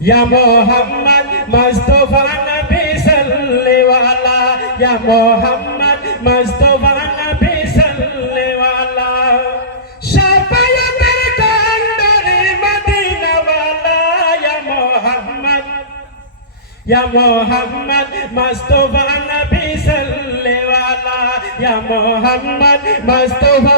Ya Muhammad Mustafa Nabi sallallahu ala Ya Muhammad Mustafa Nabi sallallahu ala Shafayatar kandare Madina wala Ya Muhammad Ya Muhammad Mustafa Nabi sallallahu ala Ya Muhammad Mustafa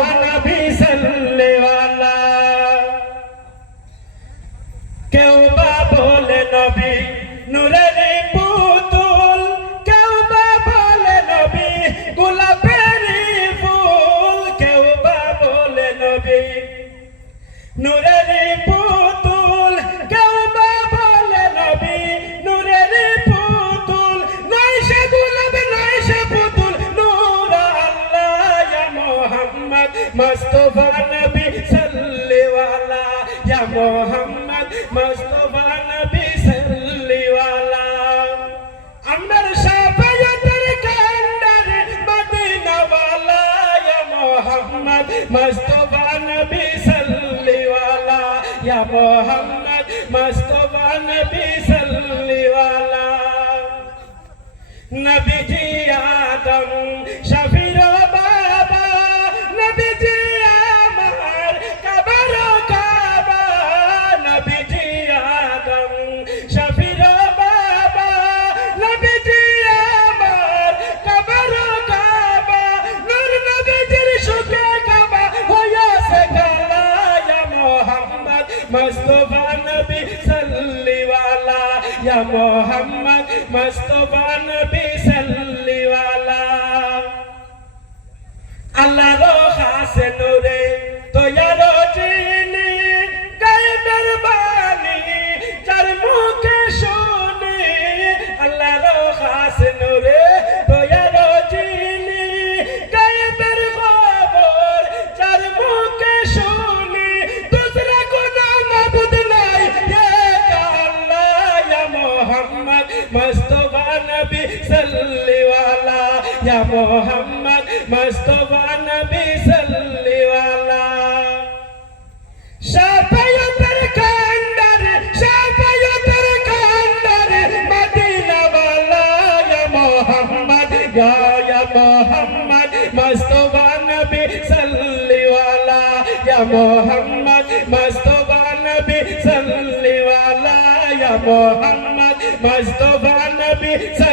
গোলাপের ফুল কেউ বা বলে নবী। নূরের পুতুল কেউ বা পুতুল, নাই সে গোলাপ পুতুল। নূর আল্লাহ ইয়া মোহাম্মদ, মুস্তফা নবী সাল্লিওয়ালা ইয়া মোহাম্মদ, মুস্তফা মোহাম্মদ মুস্তফা নবী সাল্লিওয়ালা। ইয়া মোহাম্মদ মুস্তফা নবী সাল্লিওয়ালা। নবীজি মুস্তফা নবী সাল্লিওয়ালা ইয়া মোহাম্মদ মুস্তফা নবী সাল্লিওয়ালা নূরে তৈয়ার মোহাম্মদ মুস্তফা নবী সাল্লিওয়ালা ইয়া মোহাম্মদ মুস্তফা নবী সাল্লিওয়ালা শাফায়াতের কান্ডার শাফায়াতের কান্ডার মদিনাওয়ালা ইয়া মোহাম্মদ ইয়া মোহাম্মদ মুস্তফা নবী সাল্লিওয়ালা ইয়া মোহাম্মদ মুস্তফা নবী সাল্লিওয়ালা ইয়া মোহাম্মদ মুস্তফা নবী সাল্লিওয়ালা